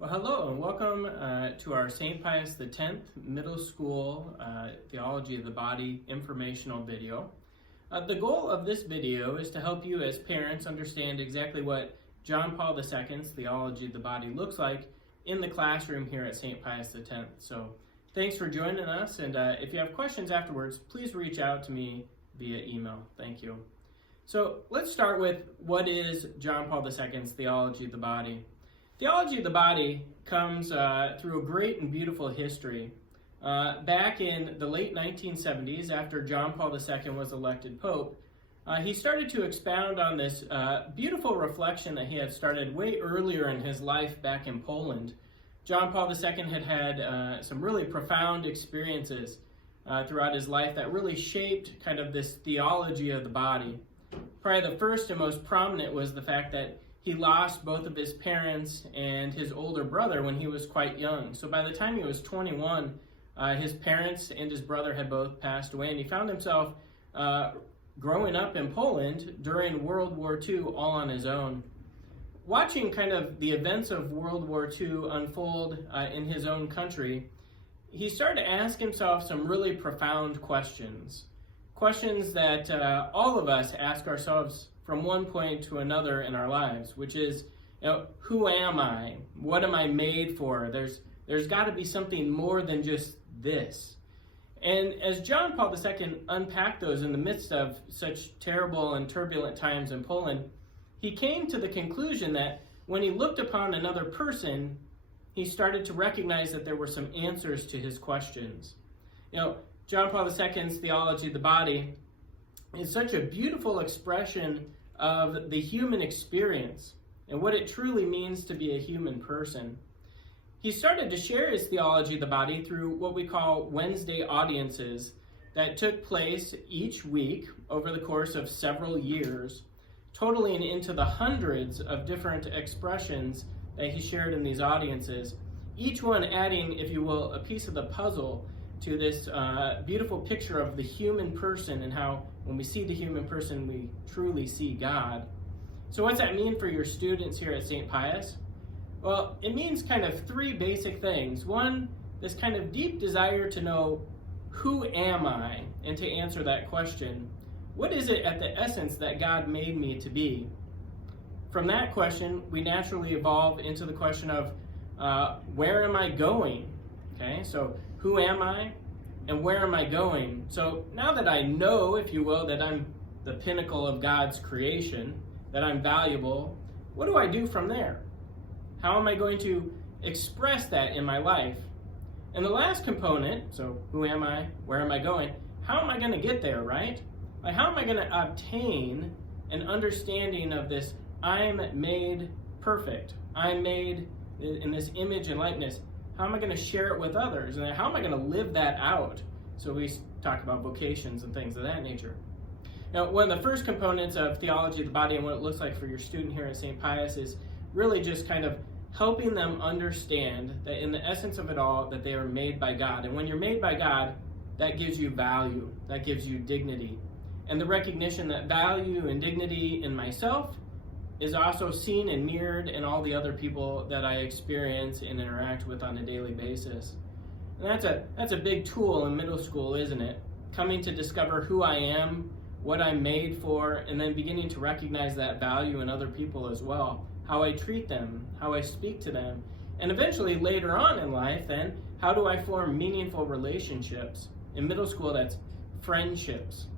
Well, hello and welcome to our St. Pius X Middle School Theology of the Body informational video. The goal of this video is to help you as parents understand exactly what John Paul II's Theology of the Body looks like in the classroom here at St. Pius X. So thanks for joining us, and if you have questions afterwards, please reach out to me via email. Thank you. So let's start with what is John Paul II's Theology of the Body. Theology of the Body comes through a great and beautiful history. Back in the late 1970s, after John Paul II was elected Pope, he started to expound on this beautiful reflection that he had started way earlier in his life back in Poland. John Paul II had had some really profound experiences throughout his life that really shaped kind of this theology of the body. Probably the first and most prominent was the fact that he lost both of his parents and his older brother when he was quite young. So by the time he was 21, his parents and his brother had both passed away, and he found himself growing up in Poland during World War II all on his own. Watching kind of the events of World War II unfold in his own country, he started to ask himself some really profound questions. Questions that all of us ask ourselves from one point to another in our lives, which is, who am I? What am I made for? There's got to be something more than just this. And as John Paul II unpacked those in the midst of such terrible and turbulent times in Poland, he came to the conclusion that when he looked upon another person, he started to recognize that there were some answers to his questions. John Paul II's Theology of the Body is such a beautiful expression of the human experience and what it truly means to be a human person. He started to share his theology of the body through what we call Wednesday audiences that took place each week over the course of several years, totaling into the hundreds of different expressions that he shared in these audiences, each one adding, if you will, a piece of the puzzle to this beautiful picture of the human person and how when we see the human person, we truly see God. So what's that mean for your students here at St. Pius? Well, it means kind of three basic things. One, this kind of deep desire to know, who am I? And to answer that question, what is it at the essence that God made me to be? From that question, we naturally evolve into the question of, where am I going? Okay, so who am I and where am I going? So now that I know, if you will, that I'm the pinnacle of God's creation, that I'm valuable, what do I do from there? How am I going to express that in my life? And the last component, so who am I, where am I going, how am I going to get there, right? Like, how am I going to obtain an understanding of this, I'm made perfect, I'm made in this image and likeness? How am I going to share it with others? And how am I going to live that out? So we talk about vocations and things of that nature. Now, one of the first components of theology of the body and what it looks like for your student here at St. Pius is really just kind of helping them understand that in the essence of it all, that they are made by God. And when you're made by God, that gives you value, that gives you dignity. And the recognition that value and dignity in myself is also seen and mirrored in all the other people that I experience and interact with on a daily basis. And that's a big tool in middle school, isn't it? Coming to discover who I am, what I'm made for, and then beginning to recognize that value in other people as well. How I treat them, how I speak to them, and eventually later on in life then, how do I form meaningful relationships? In middle school, that's friendships,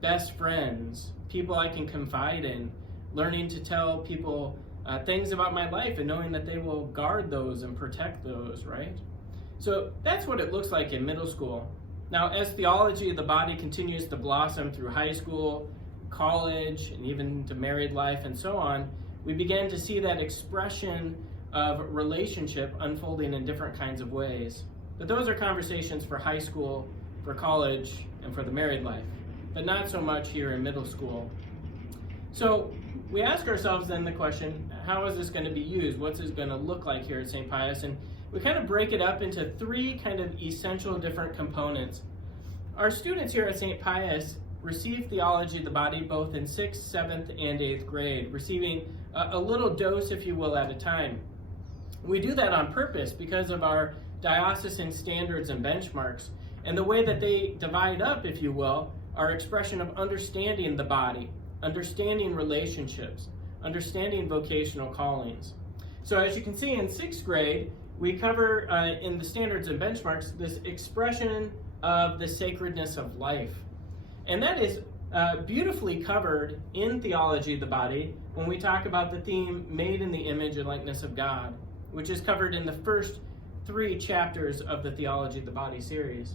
best friends, people I can confide in, learning to tell people things about my life and knowing that they will guard those and protect those, right? So that's what it looks like in middle school. Now, as theology of the body continues to blossom through high school, college, and even to married life and so on, we begin to see that expression of relationship unfolding in different kinds of ways. But those are conversations for high school, for college, and for the married life, but not so much here in middle school. So we ask ourselves then the question, how is this going to be used? What's this going to look like here at St. Pius? And we kind of break it up into three kind of essential different components. Our students here at St. Pius receive theology of the body both in 6th, 7th, and 8th grade, receiving a little dose, if you will, at a time. We do that on purpose because of our diocesan standards and benchmarks, and the way that they divide up, if you will, our expression of understanding the body, understanding relationships, understanding vocational callings. So as you can see in 6th grade, we cover in the standards and benchmarks this expression of the sacredness of life. And that is beautifully covered in Theology of the Body when we talk about the theme made in the image and likeness of God, which is covered in the first 3 chapters of the Theology of the Body series.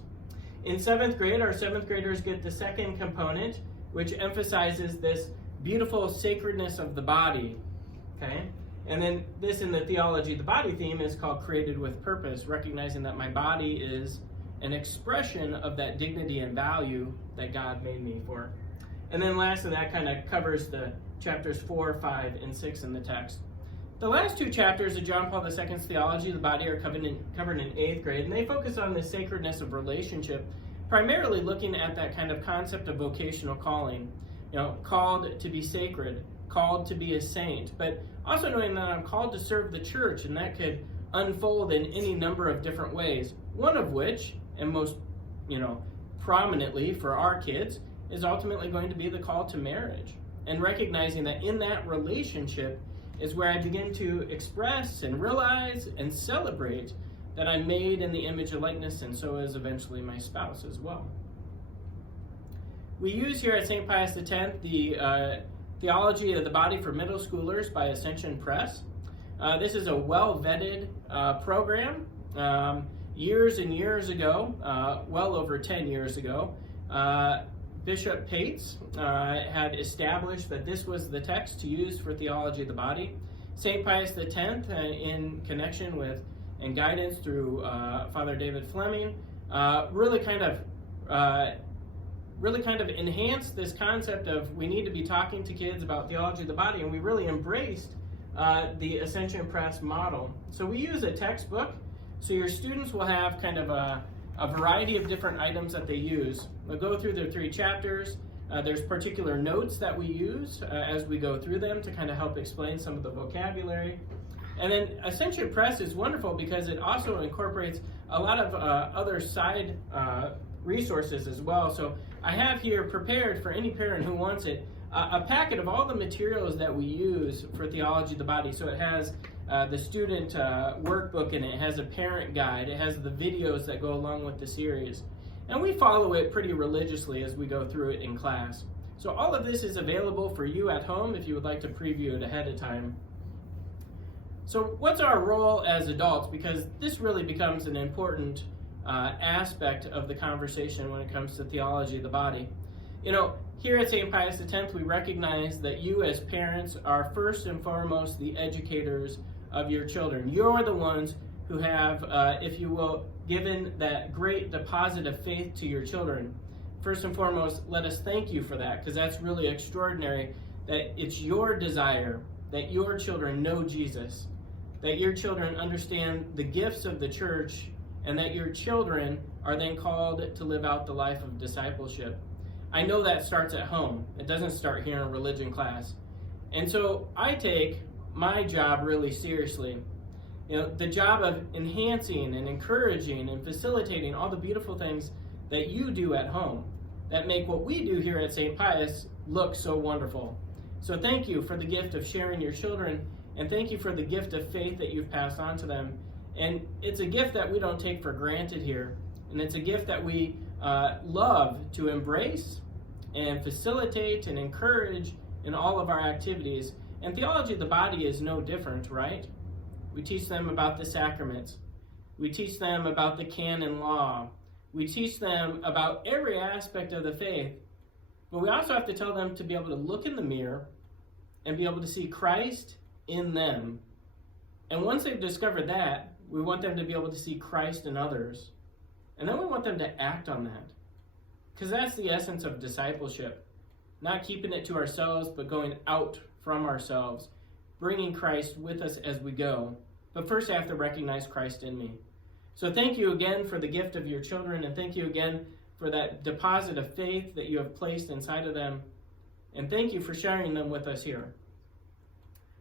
In 7th grade, our 7th graders get the second component, which emphasizes this beautiful sacredness of the body. Okay? And then this in the Theology of the Body theme is called Created with Purpose, recognizing that my body is an expression of that dignity and value that God made me for. And then lastly, that kind of covers the chapters 4, 5, and 6 in the text. The last 2 chapters of John Paul II's Theology of the Body are covered in 8th grade, and they focus on the sacredness of relationship, primarily looking at that kind of concept of vocational calling. Called to be sacred, called to be a saint, but also knowing that I'm called to serve the church, and that could unfold in any number of different ways. One of which, and most, prominently for our kids, is ultimately going to be the call to marriage, and recognizing that in that relationship is where I begin to express and realize and celebrate that I'm made in the image and likeness, and so is eventually my spouse as well. We use here at St. Pius X the Theology of the Body for middle schoolers by Ascension Press. This is a well-vetted program. Years and years ago, well over 10 years ago, Bishop Pates had established that this was the text to use for Theology of the Body. St. Pius X, in connection with and guidance through Father David Fleming, really kind of enhanced this concept of we need to be talking to kids about Theology of the Body, and we really embraced the Ascension Press model. So we use a textbook, so your students will have kind of a variety of different items that they use. We'll go through the 3 chapters. There's particular notes that we use as we go through them to kind of help explain some of the vocabulary. And then Ascension Press is wonderful because it also incorporates a lot of other side resources as well. So I have here prepared for any parent who wants it, a packet of all the materials that we use for Theology of the Body. So it has the student workbook in it, it has a parent guide, it has the videos that go along with the series. And we follow it pretty religiously as we go through it in class. So all of this is available for you at home if you would like to preview it ahead of time. So what's our role as adults? Because this really becomes an important aspect of the conversation when it comes to Theology of the Body. Here at St. Pius X, we recognize that you as parents are first and foremost the educators of your children. You're the ones who have, if you will, given that great deposit of faith to your children. First and foremost, let us thank you for that, because that's really extraordinary, that it's your desire that your children know Jesus, that your children understand the gifts of the church, and that your children are then called to live out the life of discipleship. I know that starts at home. It doesn't start here in a religion class. And so I take my job really seriously. The job of enhancing and encouraging and facilitating all the beautiful things that you do at home that make what we do here at St. Pius look so wonderful. So thank you for the gift of sharing your children, and thank you for the gift of faith that you've passed on to them. And it's a gift that we don't take for granted here. And it's a gift that we love to embrace and facilitate and encourage in all of our activities. And Theology of the Body is no different, right? We teach them about the sacraments. We teach them about the canon law. We teach them about every aspect of the faith. But we also have to tell them to be able to look in the mirror and be able to see Christ in them. And once they've discovered that, we want them to be able to see Christ in others. And then we want them to act on that. Because that's the essence of discipleship. Not keeping it to ourselves, but going out from ourselves, bringing Christ with us as we go. But first I have to recognize Christ in me. So thank you again for the gift of your children, and thank you again for that deposit of faith that you have placed inside of them. And thank you for sharing them with us here.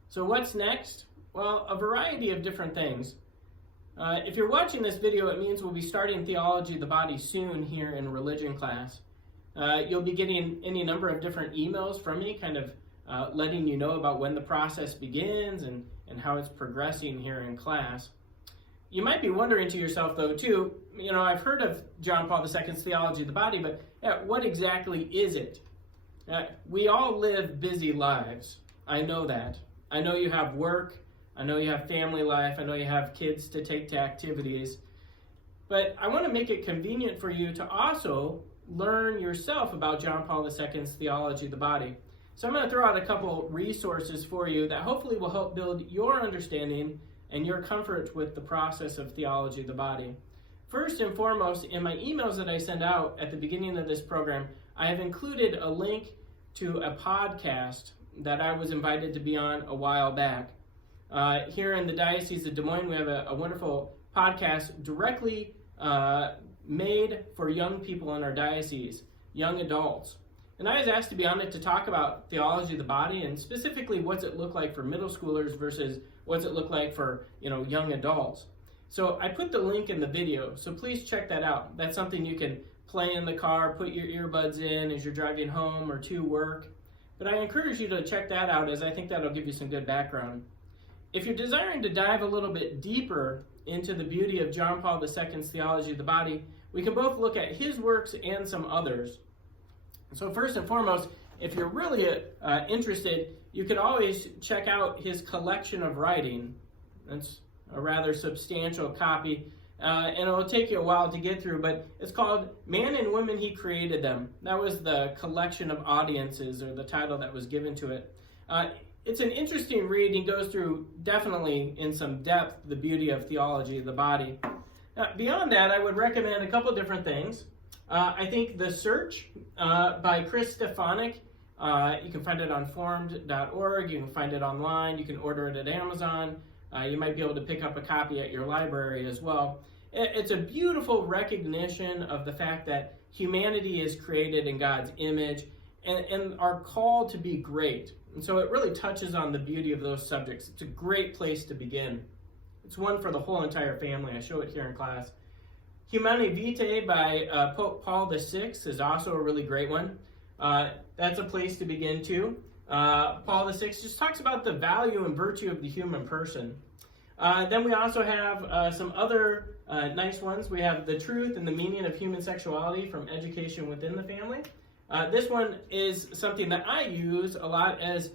So what's next? Well, a variety of different things. If you're watching this video, it means we'll be starting Theology of the Body soon here in religion class. You'll be getting any number of different emails from me, kind of letting you know about when the process begins and how it's progressing here in class. You might be wondering to yourself, though, too, I've heard of John Paul II's Theology of the Body, but what exactly is it? We all live busy lives. I know that. I know you have work. I know you have family life. I know you have kids to take to activities. But I want to make it convenient for you to also learn yourself about John Paul II's Theology of the Body. So I'm going to throw out a couple resources for you that hopefully will help build your understanding and your comfort with the process of Theology of the Body. First and foremost, in my emails that I send out at the beginning of this program, I have included a link to a podcast that I was invited to be on a while back. Here in the Diocese of Des Moines, we have a wonderful podcast directly made for young people in our diocese, young adults. And I was asked to be on it to talk about Theology of the Body and specifically what's it look like for middle schoolers versus what's it look like for, young adults. So I put the link in the video, so please check that out. That's something you can play in the car, put your earbuds in as you're driving home or to work. But I encourage you to check that out, as I think that'll give you some good background. If you're desiring to dive a little bit deeper into the beauty of John Paul II's Theology of the Body, we can both look at his works and some others. So first and foremost, if you're really interested, you can always check out his collection of writing. That's a rather substantial copy, and it'll take you a while to get through, but it's called Man and Women He Created Them. That was the collection of audiences, or the title that was given to it. It's an interesting read. He goes through, definitely in some depth, the beauty of Theology of the Body. Beyond that, I would recommend a couple different things. I think The Search by Chris Stefanik, you can find it on formed.org, you can find it online, you can order it at Amazon, you might be able to pick up a copy at your library as well. It's a beautiful recognition of the fact that humanity is created in God's image and are called to be great. And so it really touches on the beauty of those subjects. It's a great place to begin. It's one for the whole entire family. I show it here in class. Humanae Vitae by Pope Paul VI is also a really great one. That's a place to begin too. Paul VI just talks about the value and virtue of the human person. Then we also have some other nice ones. We have The Truth and the Meaning of Human Sexuality from Education Within the Family. This one is something that I use a lot, as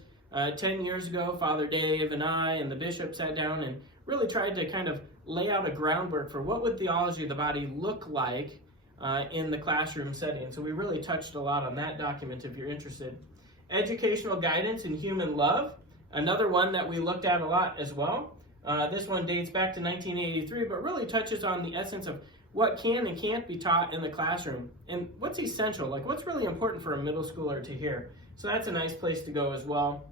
10 years ago, Father Dave and I and the bishop sat down and really tried to kind of lay out a groundwork for what would Theology of the Body look like in the classroom setting. So we really touched a lot on that document if you're interested. Educational Guidance in Human Love, another one that we looked at a lot as well. This one dates back to 1983, but really touches on the essence of what can and can't be taught in the classroom, and what's essential, like what's really important for a middle schooler to hear. So that's a nice place to go as well.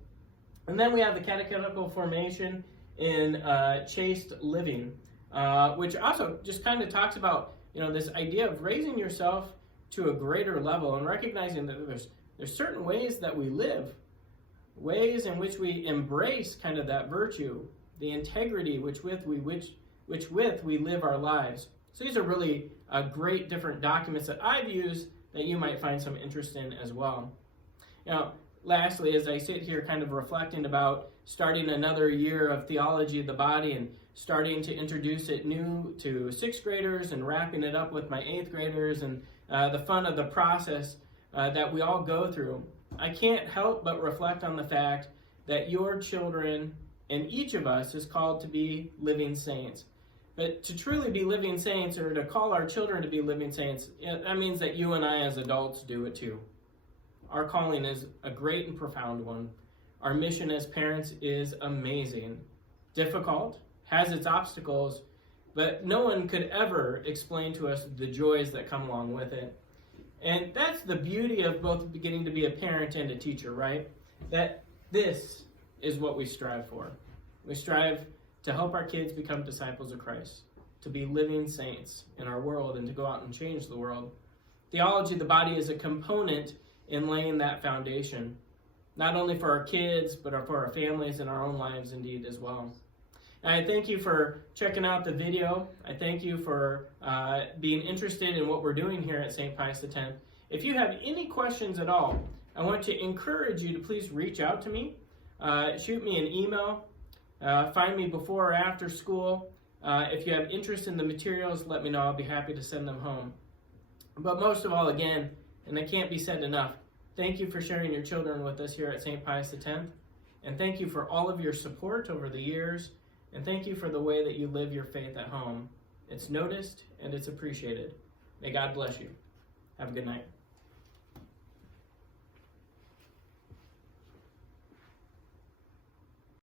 And then we have the Catechetical Formation in Chaste Living, which also just kind of talks about, this idea of raising yourself to a greater level and recognizing that there's certain ways that we live, ways in which we embrace kind of that virtue, the integrity which with we live our lives. So these are really great different documents that I've used that you might find some interest in as well. Now, lastly, as I sit here kind of reflecting about starting another year of Theology of the Body and starting to introduce it new to 6th graders and wrapping it up with my 8th graders and the fun of the process that we all go through, I can't help but reflect on the fact that your children and each of us is called to be living saints. But to truly be living saints, or to call our children to be living saints, that means that you and I as adults do it too. Our calling is a great and profound one. Our mission as parents is amazing, difficult, has its obstacles, but no one could ever explain to us the joys that come along with it. And that's the beauty of both beginning to be a parent and a teacher, right? That this is what we strive for. We strive to help our kids become disciples of Christ, to be living saints in our world and to go out and change the world. Theology of the Body is a component in laying that foundation, not only for our kids, but for our families and our own lives indeed as well. And I thank you for checking out the video. I thank you for being interested in what we're doing here at St. Pius X. If you have any questions at all, I want to encourage you to please reach out to me. Shoot me an email. Find me before or after school. If you have interest in the materials, let me know. I'll be happy to send them home. But most of all, again, and it can't be said enough, thank you for sharing your children with us here at St. Pius X. And thank you for all of your support over the years. And thank you for the way that you live your faith at home. It's noticed and it's appreciated. May God bless you. Have a good night.